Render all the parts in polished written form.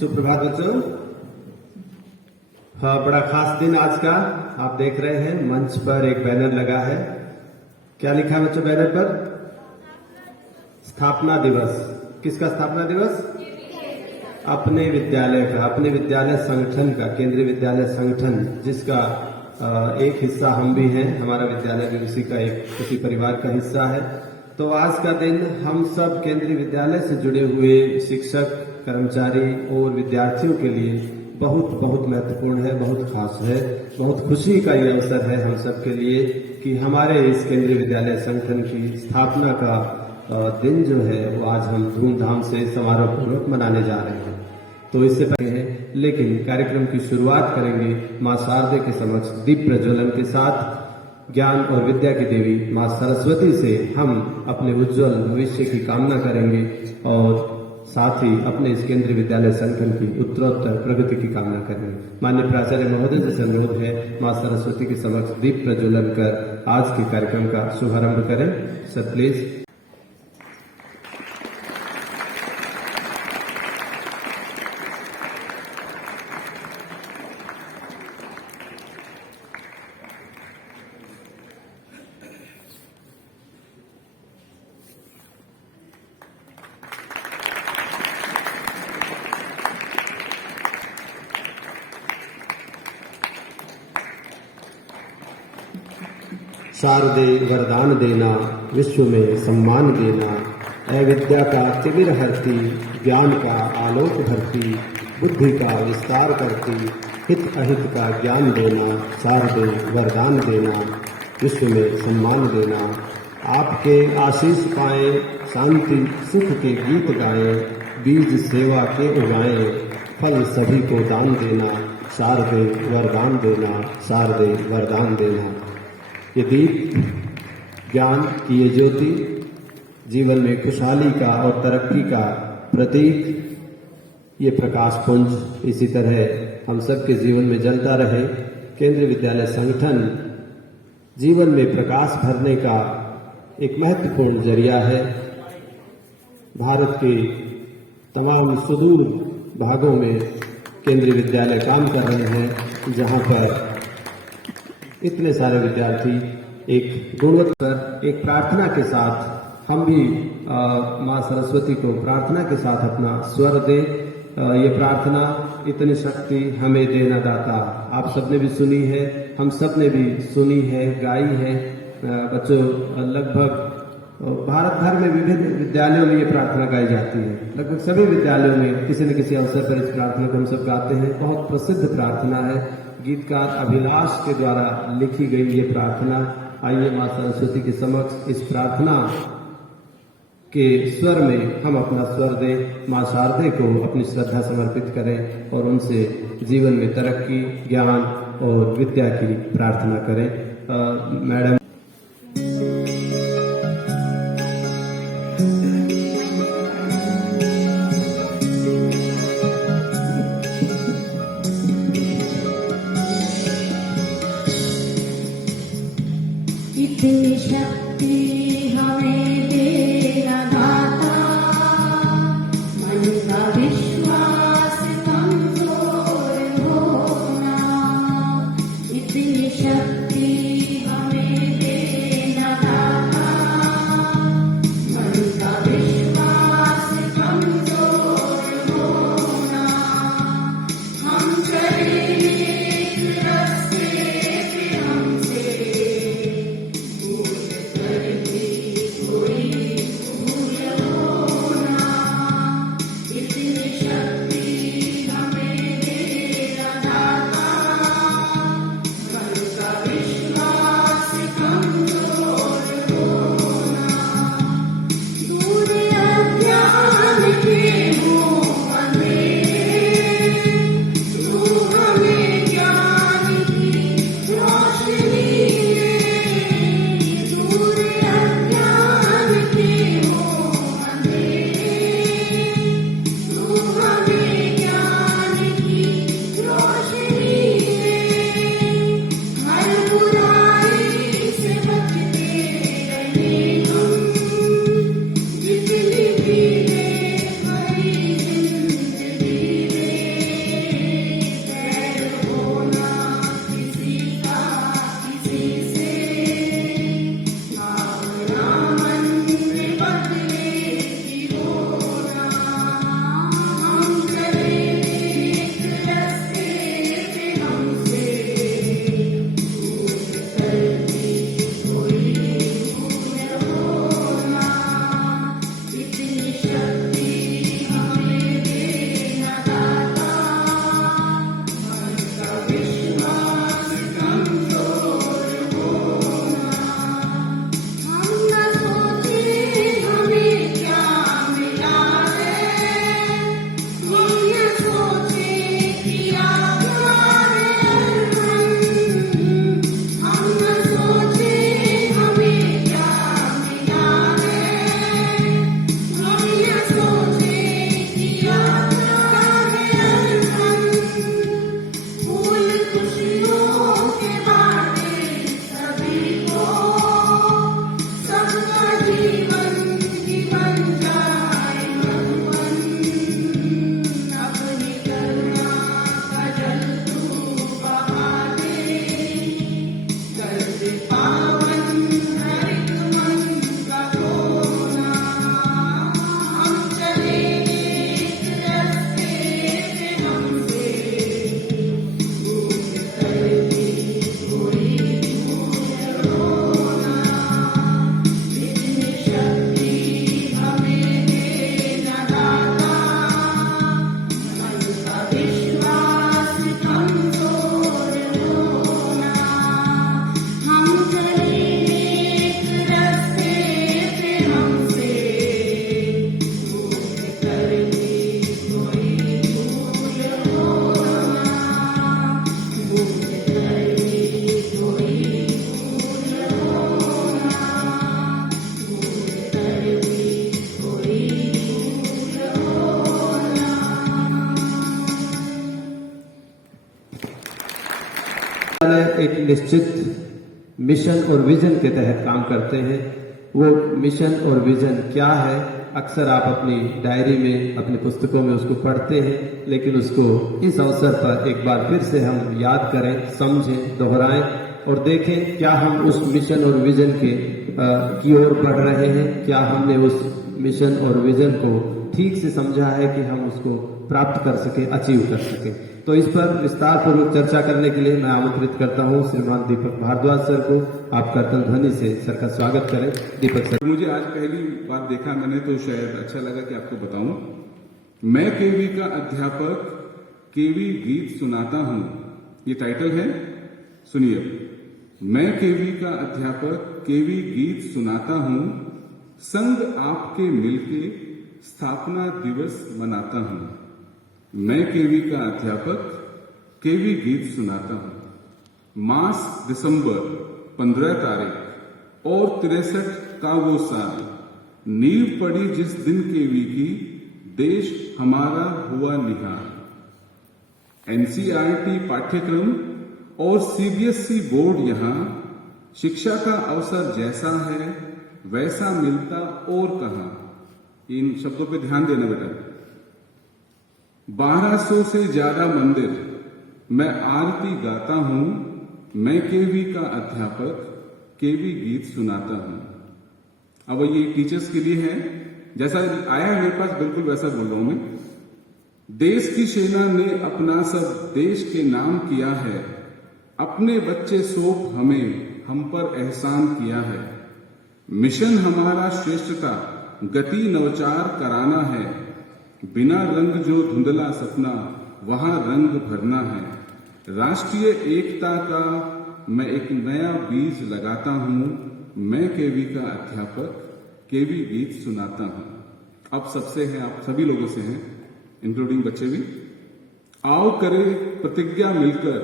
सुप्रभात बच्चों। हाँ, बड़ा खास दिन आज का। आप देख रहे हैं मंच पर एक बैनर लगा है। क्या लिखा है बच्चों बैनर पर? स्थापना दिवस। किसका स्थापना दिवस? अपने विद्यालय का, अपने विद्यालय संगठन का, केंद्रीय विद्यालय संगठन, जिसका एक हिस्सा हम भी हैं। हमारा विद्यालय भी उसी परिवार का हिस्सा है। तो आज का दिन हम सब केंद्रीय विद्यालय से जुड़े हुए शिक्षक, कर्मचारी और विद्यार्थियों के लिए बहुत बहुत महत्वपूर्ण है, बहुत खास है। बहुत खुशी का ये अवसर है हम सब के लिए कि हमारे इस केंद्रीय विद्यालय संगठन की स्थापना का दिन जो है वो आज हम धूमधाम से समारोह पूर्वक मनाने जा रहे हैं। तो इससे पहले है, लेकिन कार्यक्रम की शुरुआत करेंगे माँ शारदे के समक्ष दीप प्रज्वलन के साथ। ज्ञान और विद्या की देवी माँ सरस्वती से हम अपने उज्जवल भविष्य की कामना करेंगे और साथ ही अपने इस केंद्रीय विद्यालय संगठन की उत्तरोत्तर प्रगति की कामना करेंगे। माननीय प्राचार्य महोदय से अनुरोध है माँ सरस्वती के समक्ष दीप प्रज्वलन कर आज के कार्यक्रम का शुभारंभ करें। Sir please. शारदे वरदान देना, विश्व में सम्मान देना, अविद्या का तिमिर हरती, ज्ञान का आलोक भरती, बुद्धि का विस्तार करती, हित अहित का ज्ञान देना। शारदे वरदान देना, विश्व में सम्मान देना, आपके आशीष पाए, शांति सुख के गीत गाएं, बीज सेवा के उगाएं, फल सभी को दान देना। शारदे वरदान देना, शारदे वरदान देना। ये दीप, ज्ञान की ये ज्योति, जीवन में खुशहाली का और तरक्की का प्रतीक, ये प्रकाश पुंज इसी तरह हम सबके जीवन में जलता रहे। केंद्रीय विद्यालय संगठन जीवन में प्रकाश भरने का एक महत्वपूर्ण जरिया है। भारत के तमाम सुदूर भागों में केंद्रीय विद्यालय काम कर रहे हैं, जहां पर इतने सारे विद्यार्थी एक गुणवत्ता पर एक प्रार्थना के साथ हम भी माँ सरस्वती को प्रार्थना के साथ अपना स्वर दे। ये प्रार्थना इतनी शक्ति हमें देना दाता। आप सबने भी सुनी है, हम सब ने भी सुनी है, गाई है। बच्चों, लगभग भारत भर में विभिन्न विद्यालयों में ये प्रार्थना गाई जाती है। लगभग सभी विद्यालयों में किसी न किसी अवसर पर इस प्रार्थना को हम सब गाते हैं। बहुत प्रसिद्ध प्रार्थना है। गीतकार अभिलाष के द्वारा लिखी गई ये प्रार्थना। आइए माँ सरस्वती के समक्ष इस प्रार्थना के स्वर में हम अपना स्वर दें, माँ शारदे को अपनी श्रद्धा समर्पित करें और उनसे जीवन में तरक्की, ज्ञान और विद्या की प्रार्थना करें। मैडम। इतनी शक्ति हमें देना दाता, मन का विश्वास कमजोर होना। इतनी शक्ति हमें निश्चित मिशन और विजन के तहत काम करते हैं। वो मिशन और विजन क्या है, अक्सर आप अपनी डायरी में, अपनी पुस्तकों में उसको पढ़ते हैं, लेकिन उसको इस अवसर पर एक बार फिर से हम याद करें, समझें, दोहराएं और देखें क्या हम उस मिशन और विजन की ओर बढ़ रहे हैं, क्या हमने उस मिशन और विजन को ठीक से समझा है कि हम उसको प्राप्त कर सके, अचीव कर सके। तो इस पर विस्तार पूर्वक चर्चा करने के लिए मैं आमंत्रित करता हूं श्रीमान दीपक भारद्वाज सर को। आप कर्तन ध्वनि से सर का स्वागत करें। दीपक सर। मुझे आज पहली बार देखा मैंने, तो शायद अच्छा लगा कि आपको बताऊं। मैं केवी का अध्यापक केवी गीत सुनाता हूं, ये टाइटल है, सुनिए। मैं केवी का अध्यापक केवी गीत सुनाता हूं, संग आपके मिलके स्थापना दिवस मनाता हूं। मैं केवी का अध्यापक केवी गीत सुनाता हूं। मास दिसंबर 15 तारीख और 63 का वो साल, नींव पड़ी जिस दिन केवी की, देश हमारा हुआ निहार। एनसीईआरटी पाठ्यक्रम और सीबीएसई बोर्ड यहां, शिक्षा का अवसर जैसा है वैसा मिलता और कहां। इन शब्दों पे ध्यान देना बेटा। 1200 से ज्यादा मंदिर, मैं आरती गाता हूं। मैं केवी का अध्यापक केवी गीत सुनाता हूं। अब ये टीचर्स के लिए है, जैसा आया है मेरे पास बिल्कुल वैसा बोल रहा हूं मैं। देश की सेना ने अपना सब देश के नाम किया है, अपने बच्चे सौंप हमें, हम पर एहसान किया है। मिशन हमारा श्रेष्ठता, गति नवचार कराना है। बिना रंग जो धुंधला सपना, वहां रंग भरना है। राष्ट्रीय एकता का मैं एक नया बीज लगाता हूं। मैं केवी का अध्यापक केवी गीत सुनाता हूं। अब सबसे है, आप सभी लोगों से हैं, इंक्लूडिंग बच्चे भी। आओ करें प्रतिज्ञा मिलकर,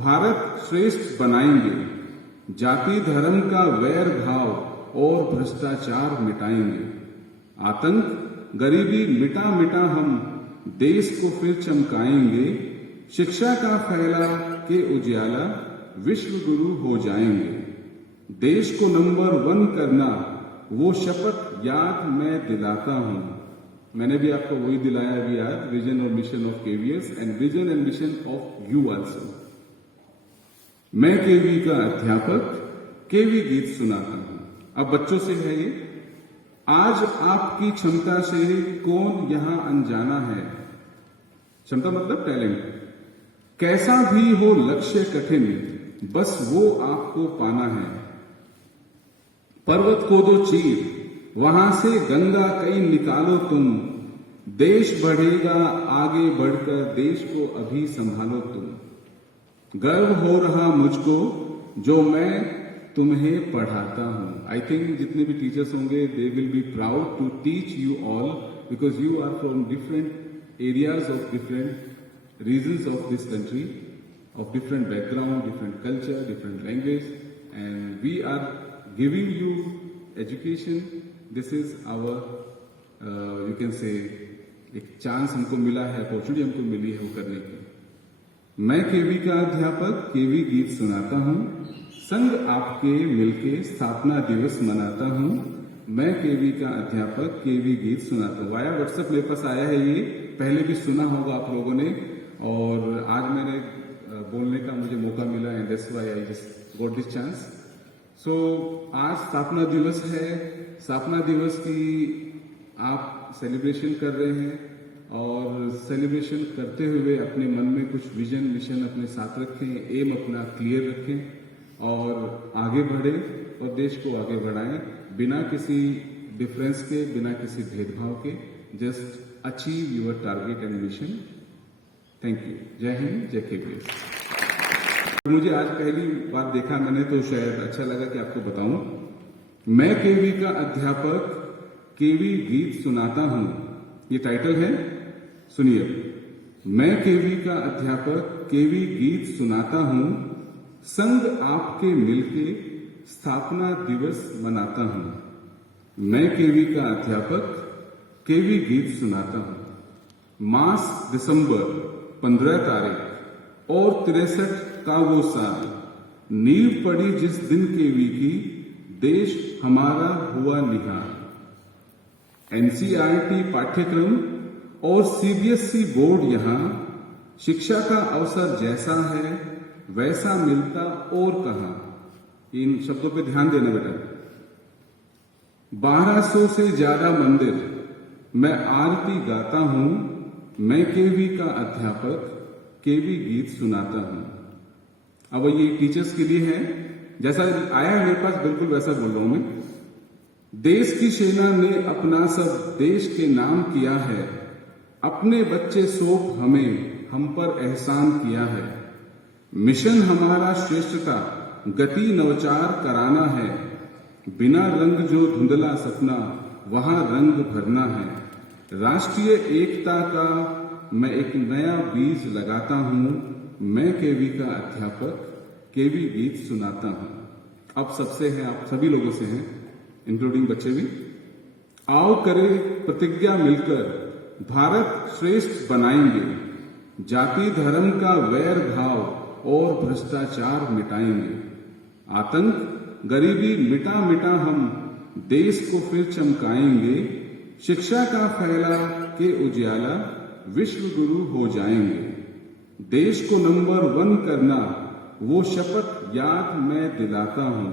भारत श्रेष्ठ बनाएंगे। जाति धर्म का वैर भाव और भ्रष्टाचार मिटाएंगे। आतंक गरीबी मिटा मिटा हम देश को फिर चमकाएंगे। शिक्षा का फैला के उजियाला, विश्व गुरु हो जाएंगे। देश को नंबर 1 करना, वो शपथ याद मैं दिलाता हूं। मैंने भी आपको वही दिलाया अभी आज, विजन और mission of KVS and vision and mission of you also. मैं केवी का अध्यापक केवी गीत सुनाता हूं। अब बच्चों से है ये। आज आपकी क्षमता से कौन यहां अनजाना है। क्षमता मतलब टैलेंट। कैसा भी हो लक्ष्य कठिन, बस वो आपको पाना है। पर्वत को दो चीर, वहां से गंगा कई निकालो तुम। देश बढ़ेगा आगे बढ़कर, देश को अभी संभालो तुम। गर्व हो रहा मुझको जो मैं तुम्हें पढ़ाता हूं। आई थिंक जितने भी टीचर्स होंगे, they will be proud to teach you all, because you are from different areas of different regions of this country, of different background, different culture, different language, and we are giving you education. This is our, you can say, एक chance हमको मिला है, opportunity हमको मिली है वो करने की। मैं केवी का अध्यापक केवी गीत सुनाता हूं, संग आपके मिलके स्थापना दिवस मनाता हूं। मैं केवी का अध्यापक केवी गीत सुनाता हूं। आया व्हाट्सएप मेरे पास आया है, ये पहले भी सुना होगा आप लोगों ने, और आज मैंने बोलने का मुझे मौका मिला, and that's why I just got this chance. So आज स्थापना दिवस है। स्थापना दिवस की आप सेलिब्रेशन कर रहे हैं, और सेलिब्रेशन करते हुए अपने मन में कुछ विजन मिशन अपने साथ रखें, एम अपना क्लियर रखें और आगे बढ़े और देश को आगे बढ़ाएं, बिना किसी डिफरेंस के, बिना किसी भेदभाव के। Just achieve your target and mission. Thank you. जय हिंद, जय केवीएस। मुझे आज पहली बार देखा मैंने, तो शायद अच्छा लगा कि आपको बताऊं। मैं केवी का अध्यापक केवी गीत सुनाता हूं, ये टाइटल है, सुनिए। मैं केवी का अध्यापक केवी गीत सुनाता हूं, संग आपके मिलके स्थापना दिवस मनाता हूं। मैं केवी का अध्यापक केवी गीत सुनाता हूं। मास दिसंबर 15 तारीख और 63 का वो साल, नींव पड़ी जिस दिन केवी की, देश हमारा हुआ निहार। एनसीईआरटी पाठ्यक्रम और सीबीएसई बोर्ड यहाँ शिक्षा का अवसर जैसा है वैसा मिलता और कहाँ। इन शब्दों पे ध्यान देना बेटा। 1200 से ज्यादा मंदिर, मैं आरती गाता हूं, मैं केवी का अध्यापक, केवी गीत सुनाता हूं। अब ये टीचर्स के लिए है, जैसा आया है मेरे पास बिल्कुल वैसा बोल रहा हूं मैं। देश की सेना ने अपना सब देश के नाम किया है, अपने बच्चे सौंप हमें, हम पर एहसान किया है। मिशन हमारा श्रेष्ठता, गति नवचार कराना है, बिना रंग जो धुंधला सपना, वहां रंग भरना है। राष्ट्रीय एकता का मैं एक नया बीज लगाता हूं, मैं केवी का अध्यापक, केवी गीत सुनाता हूं। अब सबसे है, आप सभी लोगों से हैं, इंक्लूडिंग बच्चे भी। आओ करें प्रतिज्ञा मिलकर, भारत श्रेष्ठ बनाएंगे, जाति धर्म का वैर भाव और भ्रष्टाचार मिटाएंगे। आतंक गरीबी मिटा मिटा हम देश को फिर चमकाएंगे, शिक्षा का फैला के उजाला विश्व गुरु हो जाएंगे। देश को नंबर 1 करना वो शपथ याद मैं दिलाता हूं।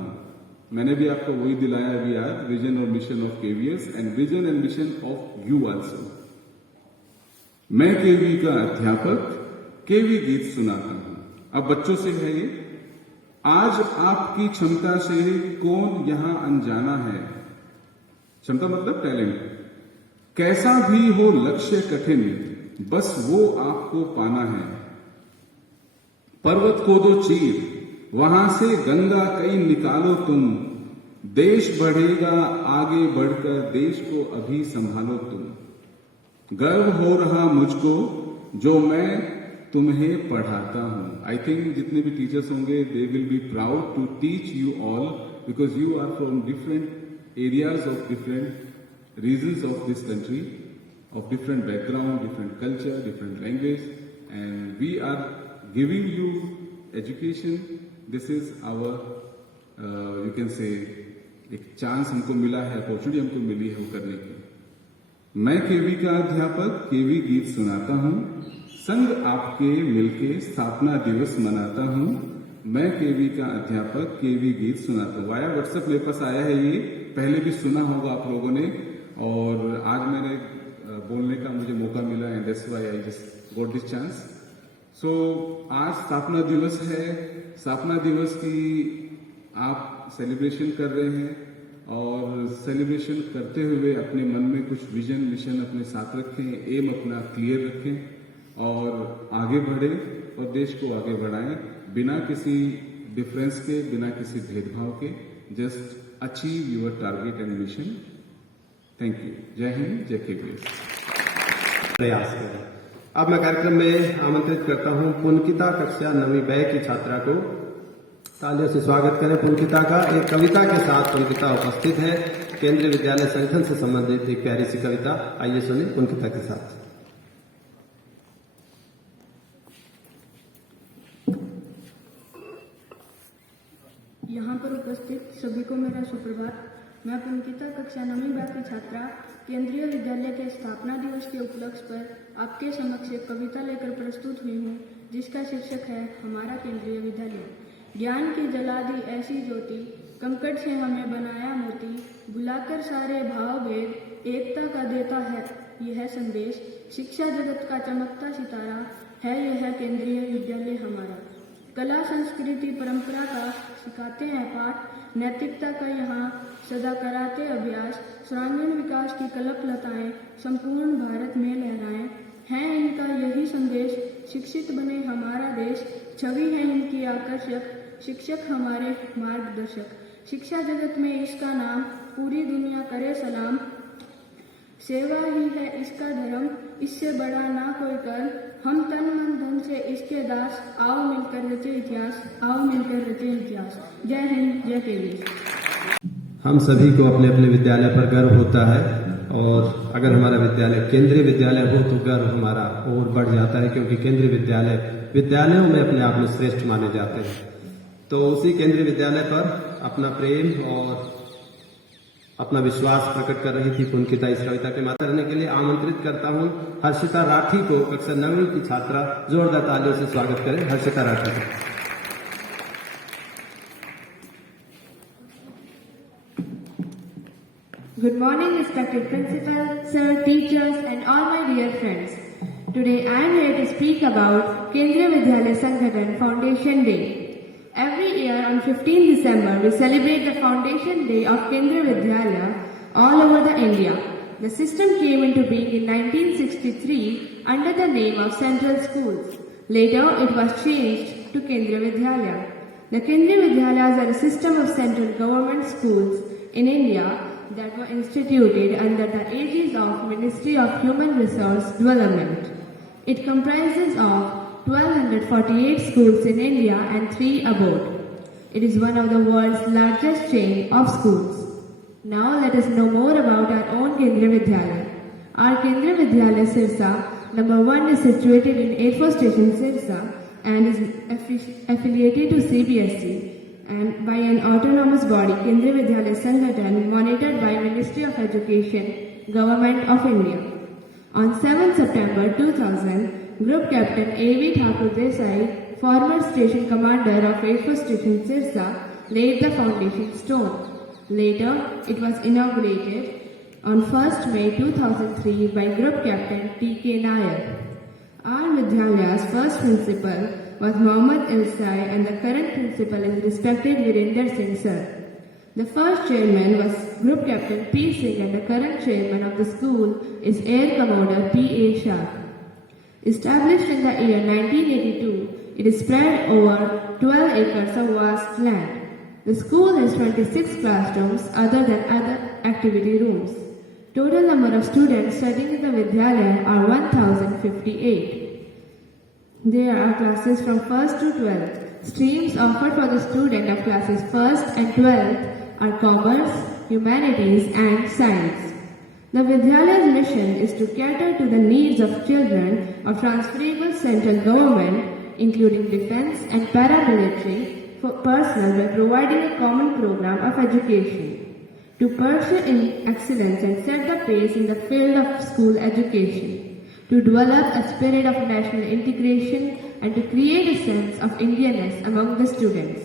मैंने भी आपको वही दिलाया अभी आज, विजन और mission of KVS and vision and mission of you also. मैं केवी का अध्यापक, केवी गीत सुनाता हूं। अब बच्चों से है ये, आज आपकी क्षमता से कौन यहां अनजाना है। क्षमता मतलब टैलेंट। कैसा भी हो लक्ष्य कठिन, बस वो आपको पाना है। पर्वत को दो चीर, वहां से गंगा कई निकालो तुम, देश बढ़ेगा आगे बढ़कर, देश को अभी संभालो तुम। गर्व हो रहा मुझको जो मैं तुम्हें पढ़ाता हूं। आई थिंक जितने भी टीचर्स होंगे they will be proud to teach you all, because you are from different areas of different regions of this country, of different background, different culture, different language, and we are giving you education. This is our, you can say, एक chance हमको मिला है, opportunity हमको मिली है वो करने की। मैं केवी का अध्यापक, केवी गीत सुनाता हूँ, संग आपके मिलके स्थापना दिवस मनाता हूँ। मैं केवी का अध्यापक, केवी गीत सुनाता हूँ। आया व्हाट्सएप मेरे पास आया है, ये पहले भी सुना होगा आप लोगों ने, और आज मैंने बोलने का मुझे मौका मिला, and that's why I just got this chance. So आज स्थापना दिवस है। स्थापना दिवस की आप सेलिब्रेशन कर रहे हैं, और सेलिब्रेशन करते हुए अपने मन में कुछ विजन मिशन अपने साथ रखें, एम अपना क्लियर रखें और आगे बढ़े और देश को आगे बढ़ाएं बिना किसी डिफरेंस के, बिना किसी भेदभाव के। Just achieve your target and mission. Thank you. जय हिंद, जय केवीएस। प्रयास करें। अब मैं कार्यक्रम में आमंत्रित करता हूं पुलकिता कक्षा 9वीं ब की छात्रा को। तालियों से स्वागत करें पुलकिता का। एक कविता के साथ पुलकिता उपस्थित है, केंद्रीय विद्यालय संगठन से संबंधित एक प्यारी सी कविता। आइए सुनिए पुलकिता के साथ। यहाँ पर उपस्थित सभी को मेरा सुप्रभात। मैं पुलकिता कक्षा 9वीं ब की छात्रा केंद्रीय विद्यालय के स्थापना दिवस के उपलक्ष्य पर आपके समक्ष एक कविता लेकर प्रस्तुत हुई हूँ, जिसका शीर्षक है हमारा केंद्रीय विद्यालय। ज्ञान की जला दी ऐसी ज्योति, कंकड़ से हमें बनाया मोती, बुलाकर सारे भाव भेद एकता का देता है यह संदेश। शिक्षा जगत का चमकता सितारा है यह केंद्रीय विद्यालय हमारा। कला संस्कृति परंपरा का सिखाते हैं पाठ, नैतिकता का यहाँ सदा कराते अभ्यास। सर्वांगीण विकास की कल्प लताएं संपूर्ण भारत में लहराएं, है इनका यही संदेश। शिक्षित बने हमारा देश, छवि है इनकी आकर्षक, शिक्षक हमारे मार्गदर्शक। शिक्षा जगत में इसका नाम, पूरी दुनिया करे सलाम। सेवा ही है इसका धर्म, इससे बड़ा ना कोई कर्म। हम तन मन धन से इसके दास, आओ मिलकर रचे इतिहास, आओ मिलकर रचे इतिहास। जय हिंद, जय केवीएस। हम सभी को अपने अपने विद्यालय पर गर्व होता है, और अगर हमारा विद्यालय केंद्रीय विद्यालय हो तो गर्व हमारा और बढ़ जाता है, क्योंकि केंद्रीय विद्यालयों में अपने आप में श्रेष्ठ माने जाते हैं। तो उसी केंद्रीय विद्यालय पर अपना प्रेम और अपना विश्वास प्रकट कर रही थी पुनकिता इस कविता के माता रहने के लिए आमंत्रित करता हूं हर्षिता राठी को, कक्षा 9वीं की छात्रा। जोरदार तालियों से स्वागत करें हर्षिता राठी का। Good morning, respected principal, sir, teachers, and all my dear friends. Today I am here to speak about Kendriya Vidyalaya Sangathan Foundation Day. Every year on 15 December, we celebrate the Foundation Day of Kendriya Vidyalaya all over the India. The system came into being in 1963 under the name of Central Schools. Later, it was changed to Kendriya Vidyalaya. The Kendriya Vidyalayas are a system of central government schools in India that were instituted under the aegis of Ministry of Human Resource Development. It comprises of 1248 schools in India and 3 abroad. It is one of the world's largest chain of schools. Now let us know more about our own Kendriya Vidyalaya. Our Kendriya Vidyalaya Sirsa number 1 is situated in Air Force Station Sirsa and is affiliated to CBSE and by an autonomous body, Kendriya Vidyalaya Sangathan, monitored by Ministry of Education, Government of India. On 7 September 2000, Group Captain A.V. Thakur Desai, former station commander of Air Force Station Sirsa, laid the foundation stone. Later, it was inaugurated on 1st May 2003 by Group Captain T.K. Nair. Our Vidyalayas' first principal was Mohammad Ilsai and the current principal is respected Virender Singh sir. The first chairman was Group Captain P. Singh and the current chairman of the school is Air Commodore P. A. Shah. Established in the year 1982, it is spread over 12 acres of vast land. The school has 26 classrooms other than other activity rooms. Total number of students studying in the Vidyalaya are 1058. There are classes from 1st to 12th. Streams offered for the student of classes 1st and 12th are commerce, humanities and science. The Vidyalaya's mission is to cater to the needs of children of transferable central government, including defense and paramilitary personnel by providing a common program of education. To pursue in excellence and set the pace in the field of school education. To develop a spirit of national integration and to create a sense of Indianness among the students.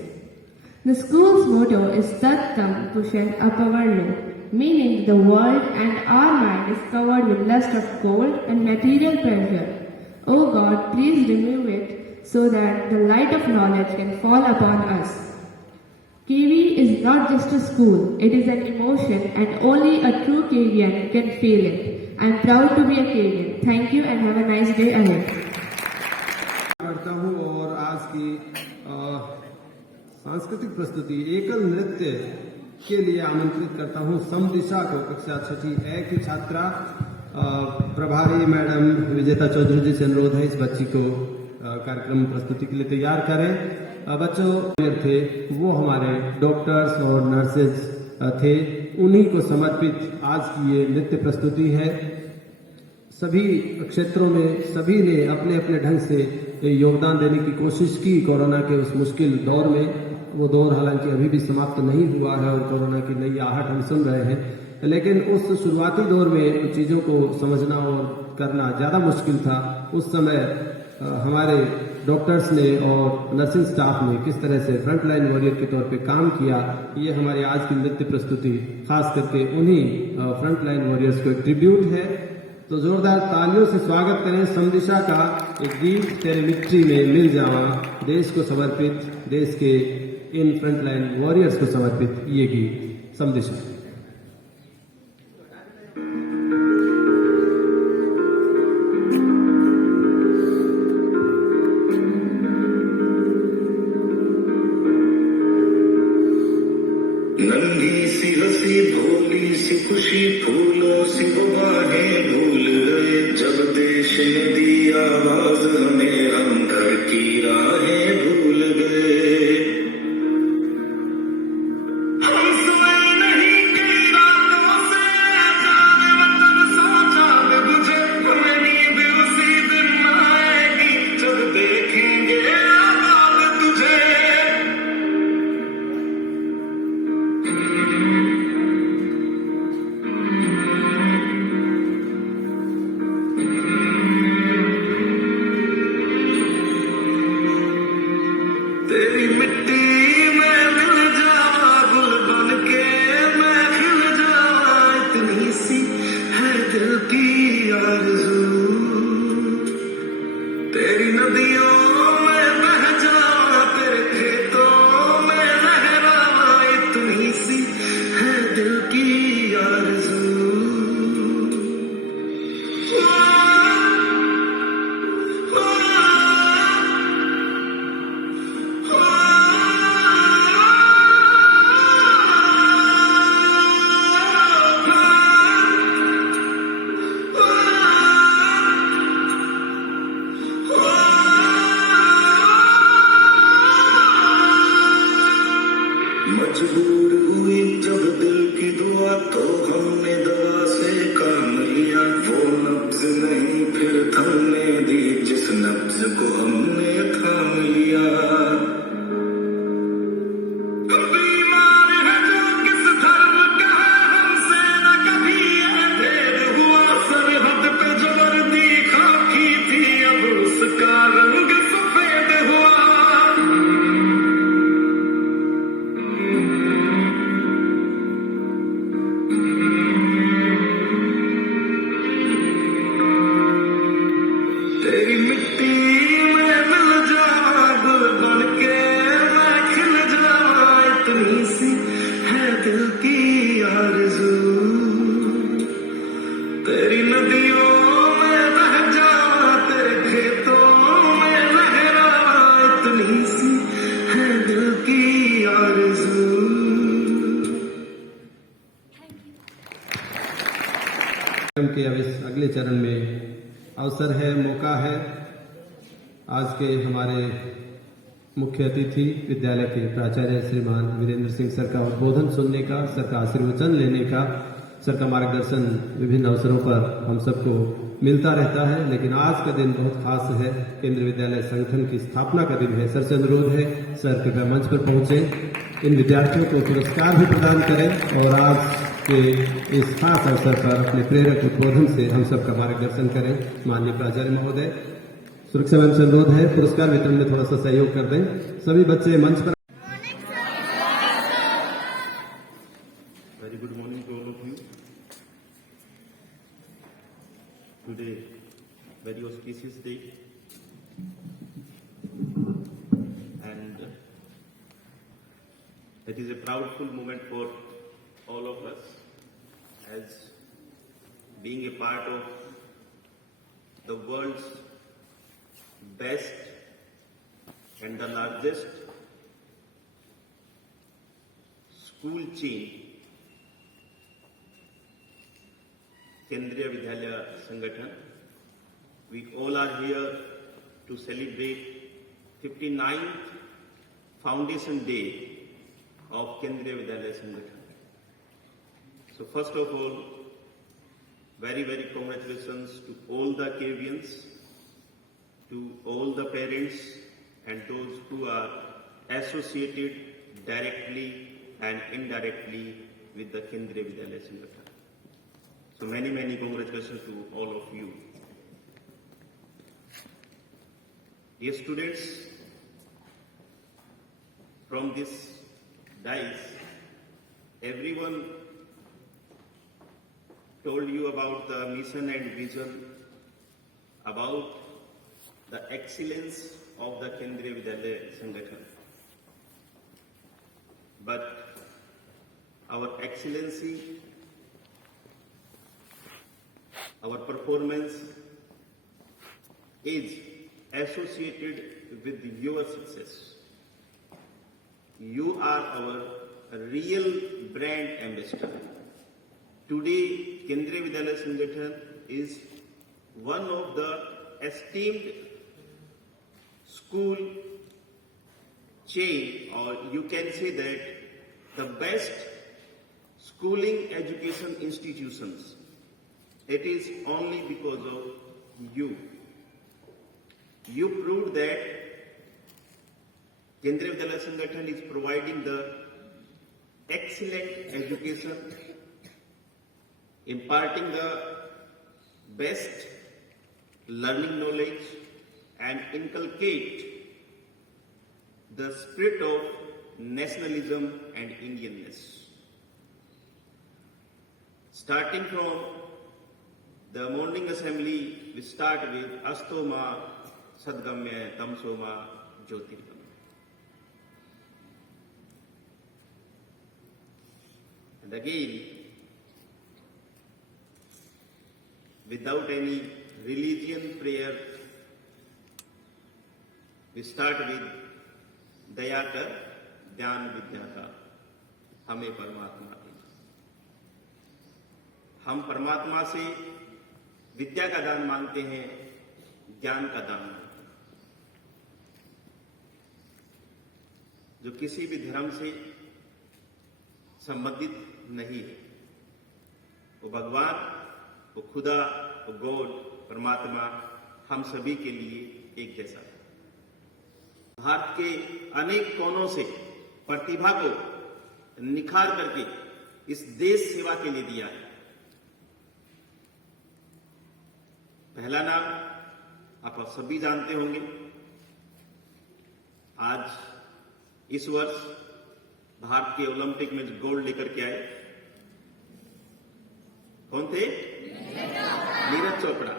The school's motto is Tattam Pushan Apavarno, meaning the world and our mind is covered with lust of gold and material pleasure. O God, please remove it so that the light of knowledge can fall upon us. KV is not just a school, it is an emotion and only a true KVian can feel it. I am proud to be a KVian. Thank you and have a nice day ahead. करता हूँ और आज की सांस्कृतिक प्रस्तुति एकल नृत्य के लिए आमंत्रित करता हूँ समदिशा को, कक्षा 6ठी A की छात्रा प्रभारी मैडम विजेता चौधरी जी से अनुरोध है इस बच्ची को कार्यक्रम प्रस्तुति के लिए तैयार करें। बच्चों थे वो हमारे डॉक्टर्स और नर्सेज थे, उन्हीं को समर्पित आज की ये नृत्य प्रस्तुति है। सभी क्षेत्रों में सभी ने अपने अपने ढंग से योगदान देने की कोशिश की कोरोना के उस मुश्किल दौर में। वो दौर हालांकि अभी भी समाप्त नहीं हुआ है और कोरोना की नई आहट हम सुन रहे हैं, लेकिन उस शुरुआती दौर में चीज़ों को समझना और करना ज़्यादा मुश्किल था। उस समय हमारे डॉक्टर्स ने और नर्सिंग स्टाफ ने किस तरह से फ्रंट लाइन वॉरियर के तौर पे काम किया, ये हमारी आज की नृत्य प्रस्तुति खास करके उन्हीं फ्रंट लाइन वॉरियर्स को एक ट्रिब्यूट है। तो जोरदार तालियों से स्वागत करें समदिशा का एक गीत तेरे मिट्टी में मिल जावा, देश को समर्पित, देश के इन फ्रंट लाइन वॉरियर्स को समर्पित ये गीत समदिशा। नन्ही सी हंसी भोली सी खुशी फूलों सी बाहें भूल गए, जब देश ने दी आवाज हमें हम घर की राहें भूल गए। हम सोए नहीं कई रातों से, जाने वतन सोचा मैं तुझे, हमें नींद उसी दिन आएगी जब देखेंगे आबाद तुझे। कार्यक्रम के अब इस अगले चरण में अवसर है, मौका है आज के हमारे मुख्य अतिथि विद्यालय के प्राचार्य श्रीमान वीरेंद्र सिंह सर का उद्बोधन सुनने का, सर का आशीर्वचन लेने का। सर का मार्गदर्शन विभिन्न अवसरों पर हम सबको मिलता रहता है, लेकिन आज का दिन बहुत खास है। केंद्रीय विद्यालय संगठन की स्थापना का दिन है। सर से अनुरोध है, सर कृपया मंच पर पहुंचे, इन विद्यार्थियों को पुरस्कार भी प्रदान करें और आज के इस खास अवसर पर अपने प्रेरक उद्बोधन से हम सबका मार्गदर्शन करें। माननीय प्राचार्य महोदय, सुरक्षा मैम से अनुरोध है, पुरस्कार वितरण में थोड़ा सा सहयोग कर दें। सभी बच्चे मंच पर। Very good morning to all of you. Today, very auspicious day, and it is a proudful moment for all of us as being a part of the world's best and the largest school chain, Kendriya Vidyalaya Sangathan. We all are here to celebrate 59th Foundation Day of Kendriya Vidyalaya Sangathan. So first of all, very congratulations to all the KVNs, to all the parents and those who are associated directly and indirectly with the Kendriya Vidyalaya Sangathan. So many congratulations to all of you. Dear students, from this dais, everyone told you about the mission and vision, about the excellence of the Kendriya Vidyalaya Sangathan. But our excellency, our performance is associated with your success. You are our real brand ambassador. Today, Kendriya Vidyalaya Sangathan is one of the esteemed school chain, or you can say that the best schooling education institutions. It is only because of you. You proved that Kendriya Vidyalaya Sangathan is providing the excellent education, imparting the best learning knowledge, and inculcate the spirit of nationalism and Indianness. Starting from the morning assembly, we start with Astoma Sadgamya Tamsoma Jyotirgamaya. And again, without any religion prayer, we start with दया कर ज्ञान विद्या का हमें परमात्मा दे। हम परमात्मा से विद्या का दान मांगते हैं, ज्ञान का दान मांगते हैं। जो किसी भी धर्म से संबंधित नहीं है, वो भगवान, वो खुदा, वो गॉड, परमात्मा हम सभी के लिए एक जैसा है। भारत के अनेक कोनों से प्रतिभा को निखार करके इस देश सेवा के लिए दिया है। पहला नाम आप सभी जानते होंगे। आज इस वर्ष भारत के ओलंपिक में गोल्ड लेकर के आए कौन थे? नीरज चोपड़ा।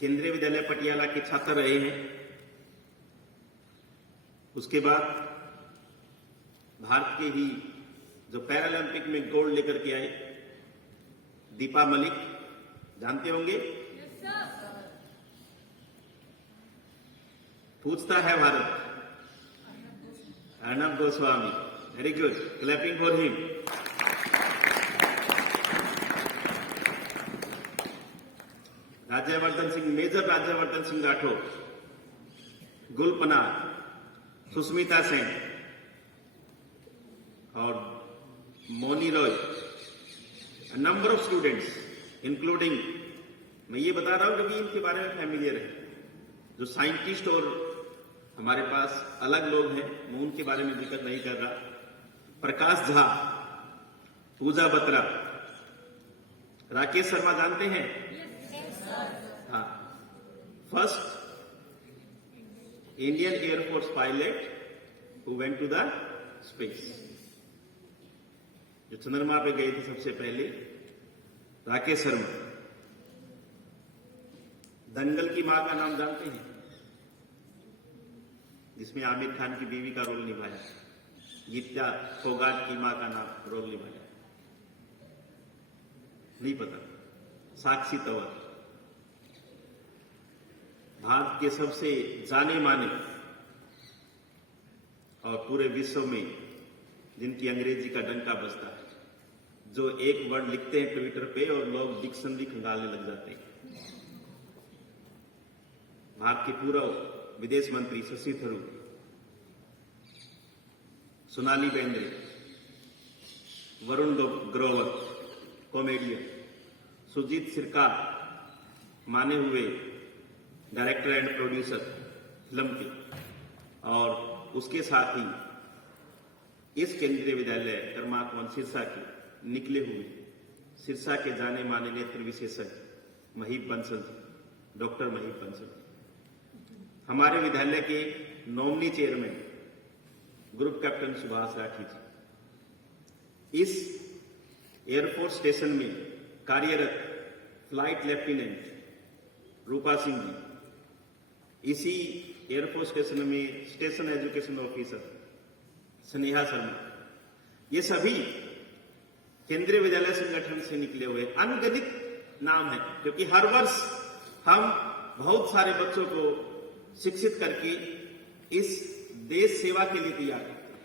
केंद्रीय विद्यालय पटियाला के छात्र रहे हैं। उसके बाद भारत के ही जो पैरालंपिक में गोल्ड लेकर के आए दीपा मलिक, जानते होंगे। पूछता है Bharat, Arnab Goswami, very good, clapping for him. Rajyavardhan Singh, major Rajyavardhan Singh Rathore, Gul Panag, Sushmita Sen और Mouni Roy, number of students including, मैं ये बता रहा हूं क्योंकि इनके बारे में फैमिलियर है, जो साइंटिस्ट और हमारे पास अलग लोग हैं, मैं उनके बारे में जिक्र नहीं कर रहा। प्रकाश झा, पूजा बत्रा, राकेश शर्मा जानते हैं? हाँ, first Indian air force pilot who went to the space, जो चंद्रमा पे गए थे सबसे पहले, राकेश शर्मा। दंगल की मां का नाम जानते हैं? जिसमें आमिर खान की बीवी का रोल निभाया, गीता फोगाट की मां का नाम रोल निभाया, नहीं पता? साक्षी तंवर। भारत के सबसे जाने माने और पूरे विश्व में जिनकी अंग्रेजी का डंका बजता है, जो एक वर्ड लिखते हैं ट्विटर पे और लोग डिक्शनरी खंगालने लग जाते हैं, भारत के पूर्व विदेश मंत्री शशि थरूर, सोनाली बेंद्रे, वरुण ग्रोवर कॉमेडियन, सुजीत सिरकार माने हुए डायरेक्टर एंड प्रोड्यूसर फिल्म के, और उसके साथ ही इस केंद्रीय विद्यालय कर्माकवन सिरसा के निकले हुए सिरसा के जाने माने नेत्र विशेषज्ञ महीप बंसल, डॉक्टर महीप बंसल, हमारे विद्यालय के nominee chairman group captain Subhash Rathi ji, इस एयरफोर्स स्टेशन में कार्यरत फ्लाइट लेफ्टिनेंट रूपा सिंह जी, इसी एयरफोर्स स्टेशन में station education officer Sneha Sharma, ये सभी केंद्रीय विद्यालय संगठन से निकले हुए अनगिनत नाम है, क्योंकि हर वर्ष हम बहुत सारे बच्चों को शिक्षित करके इस देश सेवा के लिए तैयार करते हैं।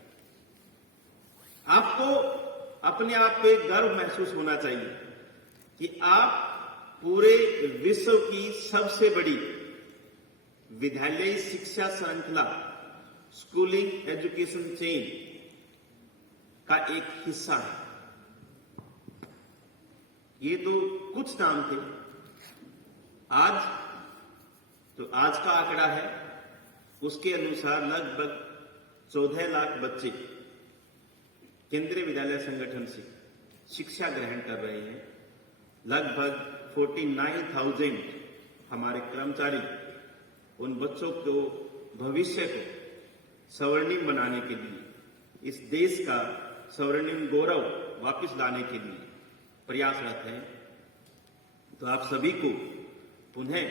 आपको अपने आप पे गर्व महसूस होना चाहिए कि आप पूरे विश्व की सबसे बड़ी विद्यालयी शिक्षा श्रृंखला स्कूलिंग एजुकेशन चेन का एक हिस्सा है। ये तो कुछ नाम थे, आज का आंकड़ा है, उसके अनुसार लगभग 14 लाख बच्चे केंद्रीय विद्यालय संगठन से शिक्षा ग्रहण कर रहे हैं। लगभग 49,000 हमारे कर्मचारी उन बच्चों को भविष्य को स्वर्णिम बनाने के लिए, इस देश का स्वर्णिम गौरव वापस लाने के लिए प्रयासरत हैं। तो आप सभी को पुनः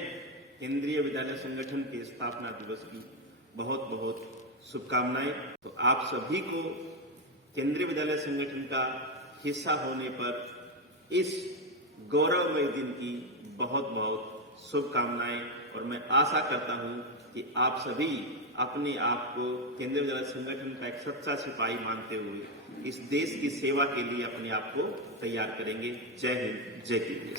केंद्रीय विद्यालय संगठन के स्थापना दिवस की बहुत बहुत शुभकामनाएं। तो आप सभी को केंद्रीय विद्यालय संगठन का हिस्सा होने पर इस गौरवमय दिन की बहुत बहुत शुभकामनाएं, और मैं आशा करता हूं कि आप सभी अपने आप को केंद्रीय विद्यालय संगठन का एक सच्चा सिपाही मानते हुए इस देश की सेवा के लिए अपने आप को तैयार करेंगे। जय हिंद, जय केंद्र।